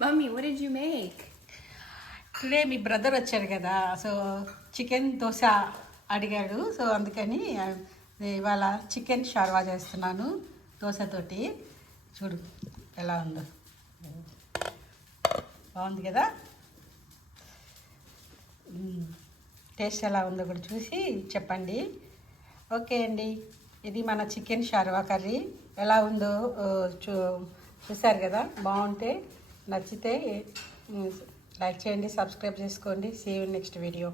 Mummy what did you make? Today me brother వచ్చాడు కదా so chicken dosa అడిగాడు. So అందుకని ఇవాళ చికెన్ షార్వా చేస్తున్నాను దోశతోటి. చూడు ఎలా ఉందో. బాగుంది కదా? టేస్ట్ ఎలా ఉందో కూడా చూసి చెప్పండి. ఓకే అండి. ఇది మన చికెన్ షార్వా కర్రీ. ఎలా ఉందో చూ చూసారు కదా? బాగుంటే నచ్చితే లైక్ చేయండి సబ్స్క్రైబ్ చేసుకోండి. See you next video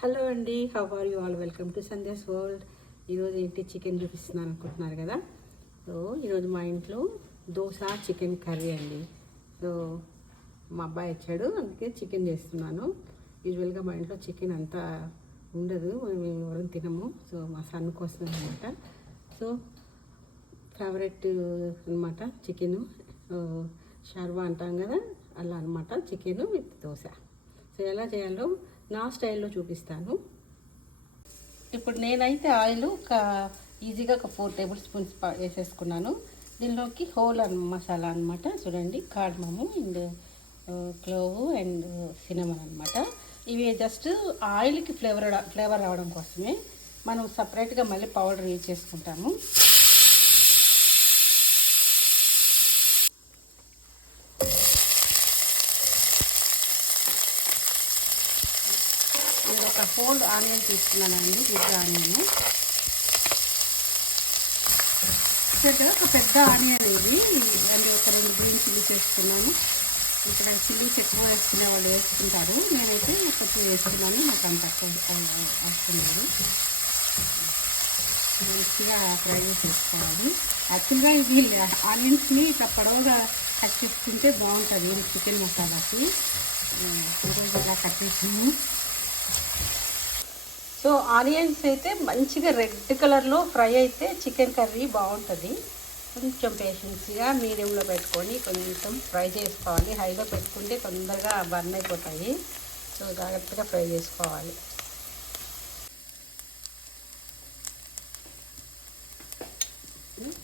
hello అండి. How are you all welcome to Sandhya's world ఈరోజు ఏంటి చికెన్ చూపిస్తున్నాను అనుకుంటున్నారు కదా? సో ఈరోజు మా ఇంట్లో దోశ చికెన్ కర్రీ అండి. సో మా అబ్బాయి వచ్చాడు అందుకే చికెన్ చేస్తున్నాను. యూజువల్గా మా ఇంట్లో చికెన్ అంతా ఉండదు మేము ఎవరు తినము. సో మా సన్ కోసం అనమాట సో ఫేవరెట్ అనమాట చికెను షర్వా అంటాం కదా అలా అనమాట చికెన్ విత్ దోశ. సో ఎలా చేయాలో నా స్టైల్లో చూపిస్తాను. ఇప్పుడు నేనైతే ఆయిల్ ఒక ఈజీగా ఒక ఫోర్ టేబుల్ స్పూన్స్ వేసేసుకున్నాను. దీనిలోకి హోల్ అన్ మసాలా అనమాట చూడండి cardamom and clove and cinnamon అనమాట ఇవి జస్ట్ ఆయిల్కి ఫ్లేవర్ ఫ్లేవర్ రావడం కోసమే. మనం సపరేట్గా మళ్ళీ పౌడర్ యూజ్ చేసుకుంటాము. నేను ఒక హోల్ ఆనియన్ తీసుకున్నానండి పెద్ద ఆనియన్ పెద్ద ఒక పెద్ద ఆనియన్ ఇది. అండ్ ఒక రెండు గ్రీన్ చిల్లీస్ వేసుకున్నాను. ఇక్కడ చిల్లీస్ ఎక్కువ వేసుకునే వాళ్ళు వేసుకుంటారు. నేనైతే ఒక టూ వేసుకున్నాను. నాకు అంత అవసరం మంచిగా ఫ్రై చేసుకోవాలి. యాక్చువల్గా ఇది ఆనియన్స్ని ఇట్లా పొడవుగా కట్ చేసుకుంటే బాగుంటుంది. చికెన్ మసాలాకి. కొంచెం ఇలా కట్ చేసాము సో ఆనియన్స్ అయితే మంచిగా రెడ్ కలర్లో ఫ్రై అయితే చికెన్ కర్రీ బాగుంటుంది. కొంచెం పేషెన్స్గా మీడియంలో పెట్టుకొని కొంచెం ఫ్రై చేసుకోవాలి. హైలో పెట్టుకుంటే తొందరగా బర్న్ అయిపోతాయి. సో జాగ్రత్తగా ఫ్రై చేసుకోవాలి.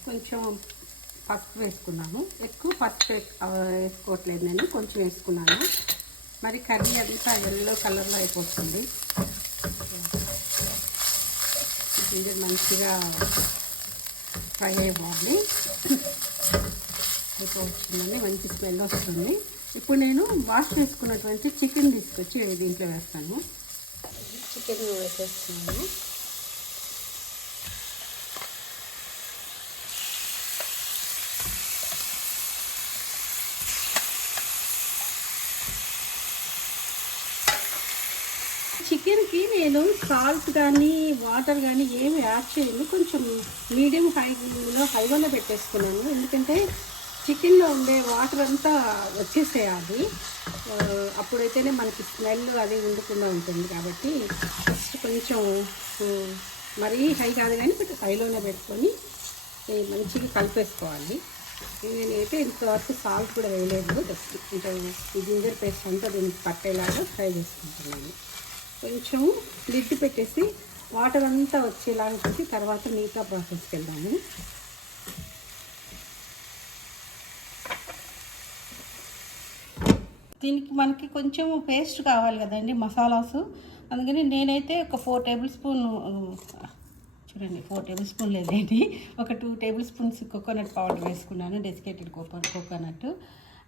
కొంచెం పసుపు వేసుకున్నాను. ఎక్కువ పసుపు వేసుకోవట్లేదు నేను కొంచెం వేసుకున్నాను. మరి కర్రీ అంతా ఎల్లో కలర్లో అయిపోతుంది. జింజర్ మంచిగా ఫ్రై అయిపోవాలి ఇప్పుడు వచ్చిందండి మంచి స్మెల్ వస్తుంది. ఇప్పుడు నేను వాష్ చేసుకున్నటువంటి చికెన్ తీసుకొచ్చి దీంట్లో వేస్తాను. చికెన్ వేసేస్తున్నాను. చికెన్కి నేను సాల్ట్ కానీ వాటర్ కానీ ఏమి యాడ్ చేయను. కొంచెం మీడియం హైలో హైలోనే పెట్టేసుకున్నాను. ఎందుకంటే చికెన్లో ఉండే వాటర్ అంతా వచ్చేసేయాలి. అప్పుడైతేనే మనకి స్మెల్ అది ఉండకుండా ఉంటుంది కాబట్టి ఫస్ట్ కొంచెం మరీ హై కాదు కానీ హైలోనే పెట్టుకొని మంచిగా కలిపేసుకోవాలి. నేనైతే ఇంతవరకు సాల్ట్ కూడా వేయలేదు. జస్ట్ కొంచెం జింజర్ పేస్ట్ అంతా దీనికి పట్టేలాగా ఫ్రై చేసుకుంటున్నాను. కొంచెం లిడ్ పెట్టేసి వాటర్ అంతా వచ్చేలాగా పెట్టి తర్వాత మిగతా ప్రాసెస్కి వెళ్దాము దీనికి మనకి కొంచెం పేస్ట్ కావాలి కదండి మసాలాస్. అందుకని నేనైతే ఒక ఫోర్ టేబుల్ స్పూన్ చూడండి ఫోర్ టేబుల్ స్పూన్ లేదండి. ఒక two tablespoons coconut powder వేసుకున్నాను డెసికేటెడ్ కోకో కోకోనట్.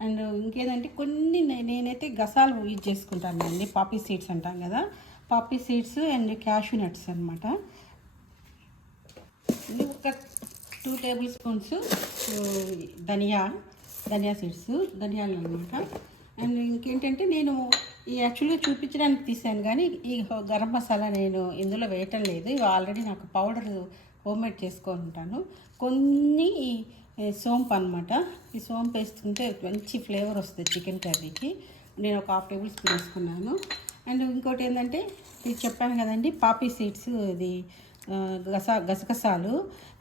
అండ్ ఇంకేదంటే కొన్ని నేనైతే గసాలు యూజ్ చేసుకుంటాను అండి. పాపీ సీడ్స్ అంటాం కదా. Poppy seeds and cashew nuts అనమాట ఒక two tablespoons dhaniya dhaniya seeds ధనియాలు అనమాట అండ్ ఇంకేంటంటే నేను ఈ యాక్చువల్గా చూపించడానికి తీసాను కానీ ఈ గరం మసాలా నేను ఇందులో వేయటం లేదు. ఇవి ఆల్రెడీ నాకు పౌడర్ హోమ్మేడ్ చేసుకొని ఉంటాను. కొన్ని సోంపు అనమాట ఈ సోంపు వేసుకుంటే మంచి ఫ్లేవర్ వస్తుంది చికెన్ కర్రీకి. నేను ఒక హాఫ్ టేబుల్ స్పూన్ వేసుకున్నాను. అండ్ ఇంకోటి ఏంటంటే ఇది చెప్పాను కదండి పాపీ సీడ్స్ ఇది గస గసగసాలు.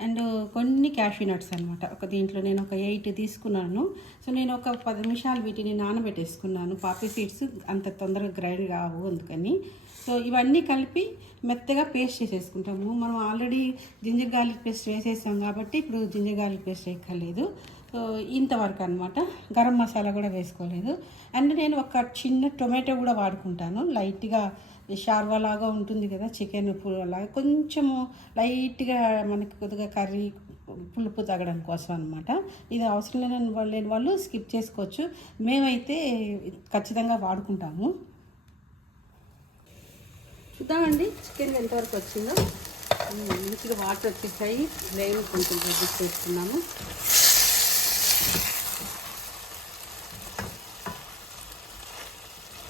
అండ్ కొన్ని క్యాషూ నట్స్ అనమాట ఒక దీంట్లో నేను ఒక ఎయిట్ తీసుకున్నాను. సో నేను ఒక పది నిమిషాలు వీటిని నానబెట్టేసుకున్నాను. పాపీ సీడ్స్ అంత తొందరగా గ్రైండ్ కావు అందుకని. సో ఇవన్నీ కలిపి మెత్తగా పేస్ట్ చేసేసుకుంటాము. మనం ఆల్రెడీ జింజర్ గార్లిక్ పేస్ట్ వేసేసాం కాబట్టి ఇప్పుడు జింజర్ గార్లిక్ పేస్ట్ వేయక్కర్లేదు సో ఇంతవరకు అనమాట గరం మసాలా కూడా వేసుకోలేదు. అండ్ నేను ఒక చిన్న టొమాటో కూడా వాడుకుంటాను. లైట్గా షార్వా లాగా ఉంటుంది కదా చికెన్ లాగా. కొంచెము లైట్గా మనకి కొద్దిగా కర్రీ పులుపు తగ్గడం కోసం అనమాట ఇది అవసరం లేని వాళ్ళు లేని వాళ్ళు స్కిప్ చేసుకోవచ్చు. మేమైతే ఖచ్చితంగా వాడుకుంటాము. చూద్దామండి. చికెన్ ఎంతవరకు వచ్చిందో. మంచిగా వాటర్ వచ్చేసాయి. ఫ్లేమ్ కొంచెం తగ్గించేస్తున్నాము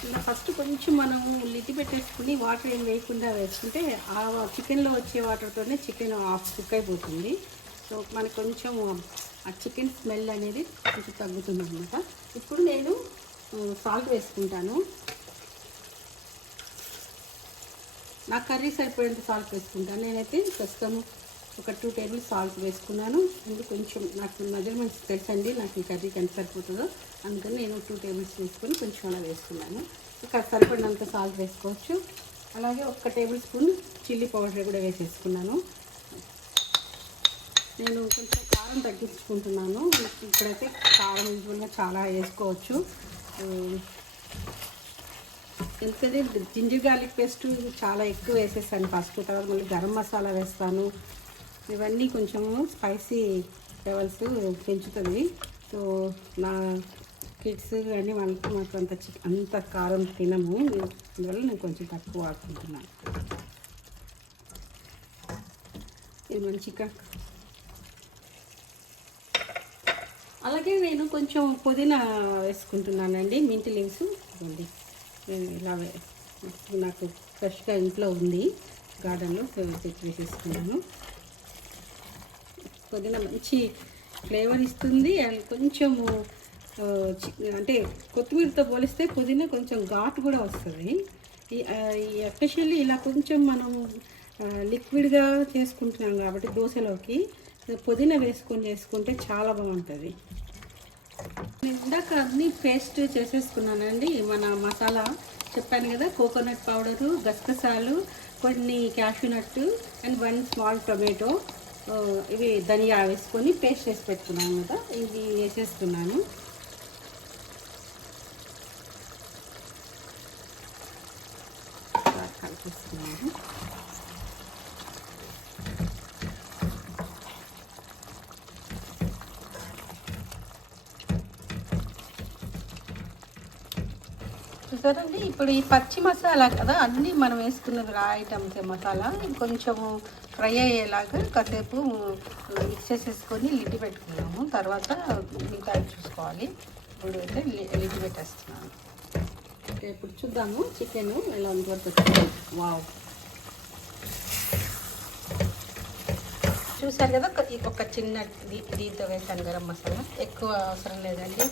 ఇలా ఫస్ట్ కొంచెం మనం లిటి పెట్టేసుకుని వాటర్ ఏం వేయకుండా వేసుకుంటే ఆ చికెన్లో వచ్చే వాటర్తోనే చికెన్ హాఫ్ కుక్ అయిపోతుంది. సో మనకు కొంచెం ఆ చికెన్ స్మెల్ అనేది కొంచెం తగ్గుతుంది అనమాట ఇప్పుడు నేను సాల్ట్ వేసుకుంటాను. నా కర్రీ సరిపడేంత సాల్ట్ వేసుకుంటాను నేనైతే ప్రస్తుతం ఒక టూ టేబుల్ సాల్ట్ వేసుకున్నాను. ఇందు కొంచెం నాకు మెజర్మెంట్స్ తెలుసండి నాకు ఈ కర్రీకి ఎంత సరిపోతుందో. అందుకని నేను టూ టేబుల్స్ వేసుకొని కొంచెం అలా వేసుకున్నాను. ఇక సరిపడినంత సాల్ట్ వేసుకోవచ్చు. అలాగే ఒక టేబుల్ స్పూన్ చిల్లీ పౌడర్ కూడా వేసేసుకున్నాను. నేను కొంచెం కారం తగ్గించుకుంటున్నాను. ఇప్పుడైతే కారం యూజువల్గా చాలా వేసుకోవచ్చు. ఎందుకంటే జింజర్ గార్లిక్ పేస్ట్ చాలా ఎక్కువ వేసేసాను ఫస్ట్ తర్వాత మళ్ళీ గరం మసాలా వేస్తాను. ఇవన్నీ కొంచెము స్పైసీ లెవెల్స్ పెంచుతుంది. సో నా కిడ్స్ కానీ వాళ్ళకి మాకు అంత చి- అంత కారం తినము. అందువల్ల నేను కొంచెం తక్కువ వాడుకుంటున్నాను. ఇది మంచిగా అలాగే నేను కొంచెం పుదీనా వేసుకుంటున్నానండి. Mint leaves. ఇవ్వండి నేను ఇలా నాకు ఫ్రెష్గా ఇంట్లో ఉంది. గార్డెన్లో సో తెచ్చి వేసేసుకున్నాను పుదీనా మంచి ఫ్లేవర్ ఇస్తుంది. అండ్ కొంచెము అంటే కొత్తిమీరతో పోలిస్తే పుదీనా కొంచెం ఘాటు కూడా వస్తుంది. ఎస్పెషల్లీ ఇలా కొంచెం మనం లిక్విడ్గా చేసుకుంటున్నాం కాబట్టి దోశలోకి పుదీనా వేసుకొని చేసుకుంటే చాలా బాగుంటుంది. ఇందాక అన్ని పేస్ట్ చేసేసుకున్నానండి. మన మసాలా చెప్పాను కదా కోకోనట్ పౌడరు గసగసాలు కొన్ని cashew nut and one small tomato ఇవి ధనియా వేసుకొని పేస్ట్ చేసి పెట్టుకున్నాను కదా ఇవి వేసేస్తున్నాను కలిపిస్తున్నాను చూసారండి? ఇప్పుడు ఈ పచ్చి మసాలా కదా అన్నీ మనం వేసుకున్నది రా ఐటమ్స్ మసాలా. కొంచెము ఫ్రై అయ్యేలాగా కాసేపు మిక్స్ చేసేసుకొని లిడ్డి పెట్టుకున్నాము. తర్వాత మిగతా చూసుకోవాలి. ఇప్పుడు అయితే లిడ్డి పెట్టేస్తున్నాను. ఇప్పుడు చూద్దాము చికెన్ ఎలా ఉంటుంది వావ్. చూసారు కదా ఒక- చిన్న దీ- దీంతో వేసాను గరం మసాలా. ఎక్కువ అవసరం లేదండి.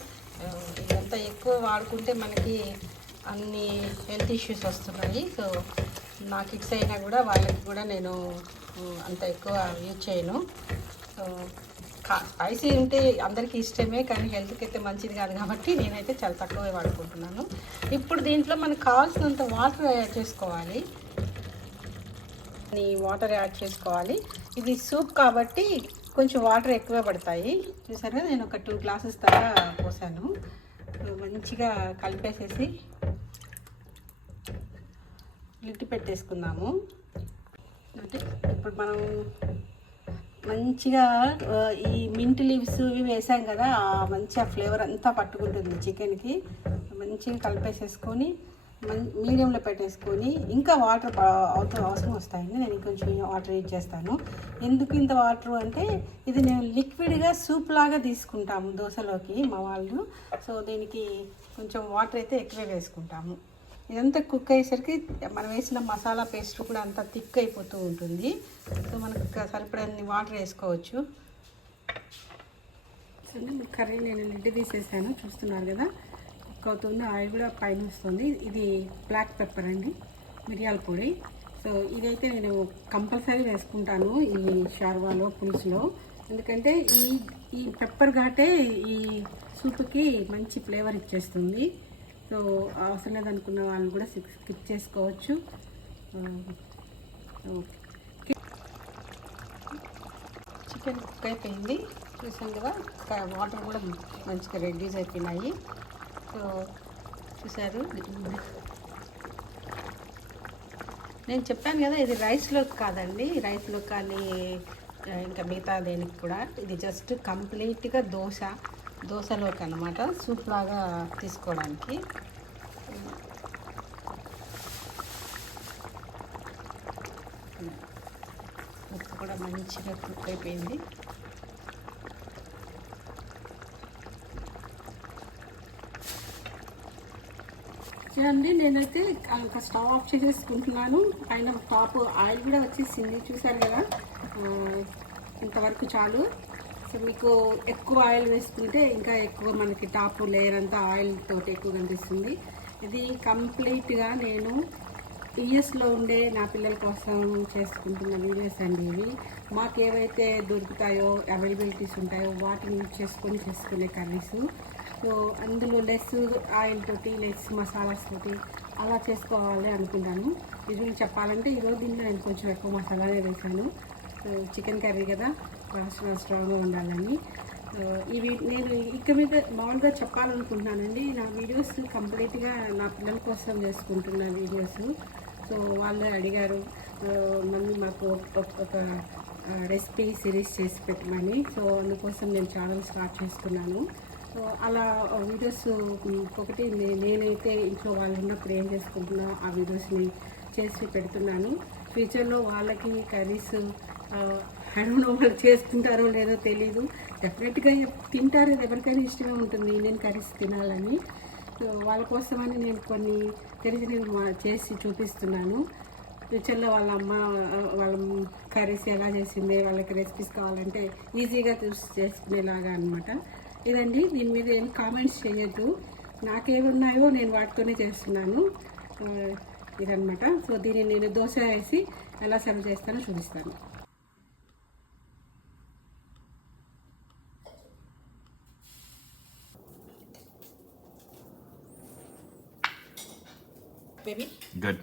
ఇదంతా ఎక్కువ వాడుకుంటే మనకి అన్ని హెల్త్ ఇష్యూస్ వస్తున్నాయి. సో నా కిడ్స్ అయినా కూడా వాళ్ళకి కూడా నేను అంత ఎక్కువ యూజ్ చేయను. సో స్పైసీ ఉంటే అందరికీ ఇష్టమే కానీ హెల్త్కి అయితే మంచిది కాదు కాబట్టి నేనైతే చాలా తక్కువే వాడుకుంటున్నాను. ఇప్పుడు దీంట్లో మనకు కావాల్సినంత వాటర్ యాడ్ చేసుకోవాలి. నీ వాటర్ యాడ్ చేసుకోవాలి. ఇది సూప్ కాబట్టి కొంచెం వాటర్ ఎక్కువ పడతాయి. చూసారా నేను ఒక టూ గ్లాసెస్ దాకా పోసాను. మంచిగా కలిపేసేసి లిట్టి పెట్టేసుకుందాము. అంటే ఇప్పుడు మనం మంచిగా ఈ మింట్ లీవ్స్ ఇవి వేసాం కదా ఆ మంచిగా ఫ్లేవర్ అంతా పట్టుకుంటుంది చికెన్కి. మంచిగా కలిపేసేసుకొని మీడియంలో పెట్టేసుకొని ఇంకా వాటర్ అవసరం అవసరం వస్తాయండి నేను కొంచెం వాటర్ యూజ్ చేస్తాను. ఎందుకు ఇంత వాటర్ అంటే ఇది నేను లిక్విడ్గా సూప్ లాగా తీసుకుంటాము దోశలోకి మా వాళ్ళు. సో దీనికి కొంచెం వాటర్ అయితే ఎక్కువే వేసుకుంటాము. ఇదంతా కుక్ అయ్యేసరికి మనం వేసిన మసాలా పేస్ట్ కూడా అంతా థిక్ అయిపోతూ ఉంటుంది. సో మనకు సరిపడని వాటర్ వేసుకోవచ్చు. కర్రీ నేను నిండి తీసేసాను. చూస్తున్నారు కదా? కుక్ అవుతుంది ఆయిల్ కూడా పైన వస్తుంది. ఇది బ్లాక్ పెప్పర్ అండి మిరియాల పొడి. సో ఇదైతే నేను కంపల్సరీ వేసుకుంటాను ఈ షార్వాలో పులుసులో. ఎందుకంటే ఈ ఈ పెప్పర్ ఘాటే ఈ సూప్కి మంచి ఫ్లేవర్ ఇచ్చేస్తుంది. సో అవసరం లేదనుకున్న వాళ్ళు కూడా స్కిప్ చేసుకోవచ్చు. ఓకే. చికెన్ కుక్ అయిపోయింది. చూసాం కదా వాటర్ కూడా మంచిగా రెడ్యూస్ అయిపోయినాయి. సో చూసారు. నేను చెప్పాను కదా ఇది రైస్లోకి కాదండి. రైస్లో కానీ ఇంకా మిగతా దేనికి కూడా. ఇది జస్ట్ కంప్లీట్గా దోశ దోశలోకి అనమాట సూప్ లాగా తీసుకోవడానికి. ఉప్పు కూడా మంచిగా కుక్ అయిపోయింది. చూడండి నేనైతే ఇంకా స్టవ్ ఆఫ్ చేసేసుకుంటున్నాను. పైన టాప్ ఆయిల్ కూడా వచ్చేసింది. చూసారు కదా? ఇంతవరకు చాలు. సో మీకు ఎక్కువ ఆయిల్ వేసుకుంటే ఇంకా ఎక్కువ మనకి టాప్ లేయర్ అంతా ఆయిల్ తోటి ఎక్కువ కనిపిస్తుంది. ఇది కంప్లీట్గా నేను టీఎస్లో ఉండే నా పిల్లల కోసం చేసుకుంటున్న వీడియోస్ అండి ఇవి. మాకు ఏవైతే దొరుకుతాయో అవైలబిలిటీస్ ఉంటాయో వాటిని చేసుకొని చేసుకునే కర్రీస్. సో అందులో లెస్ ఆయిల్ తోటి లెస్ మసాలాస్ తోటి అలా చేసుకోవాలి అనుకుంటాను యూజువల్ చెప్పాలంటే ఈరోజు దీంట్లో నేను కొంచెం ఎక్కువ మసాలానే వేసాను చికెన్ కర్రీ కదా కొలెస్ట్రాల్ స్ట్రాంగ్గా ఉండాలని. ఇవి నేను ఇక మీద మామూలుగా చెప్పాలనుకుంటున్నానండి. నా వీడియోస్ కంప్లీట్గా నా పిల్లల కోసం చేసుకుంటున్న వీడియోస్ సో వాళ్ళే అడిగారు ఆ, మమ్మీ మాకు ఒక- రెసిపీ సిరీస్ చేసి పెట్టమని. సో అందుకోసం నేను ఛానల్ స్టార్ట్ చేస్తున్నాను. సో అలా వీడియోస్ ఒకటి నే- నేనైతే ఇంట్లో వాళ్ళు ఉన్నప్పుడు ఏం చేసుకుంటున్నా ఆ వీడియోస్ని చేసి పెడుతున్నాను. ఫ్యూచర్లో వాళ్ళకి కర్రీస్ అడవును వాళ్ళు చేసుకుంటారో లేదో తెలీదు. డెఫినెట్గా తింటారు అది ఎవరికైనా ఇష్టమే ఉంటుంది ఇండియన్ కర్రీస్ తినాలని. సో వాళ్ళ కోసమని నేను కొన్ని కర్రీస్ నేను మా- చేసి చూపిస్తున్నాను. ఫ్యూచర్లో వాళ్ళ అమ్మ వాళ్ళ కర్రీస్ ఎలా చేసింది వాళ్ళకి రెసిపీస్ కావాలంటే ఈజీగా చూసి చేసుకునేలాగా అనమాట ఇదండి దీని మీద ఏం కామెంట్స్ చేయొద్దు. నాకేమున్నాయో నేను వాటితోనే చేస్తున్నాను. ఇదనమాట సో దీన్ని నేను దోశ వేసి ఎలా సర్వ్ చేస్తానో చూపిస్తాను. Baby Good.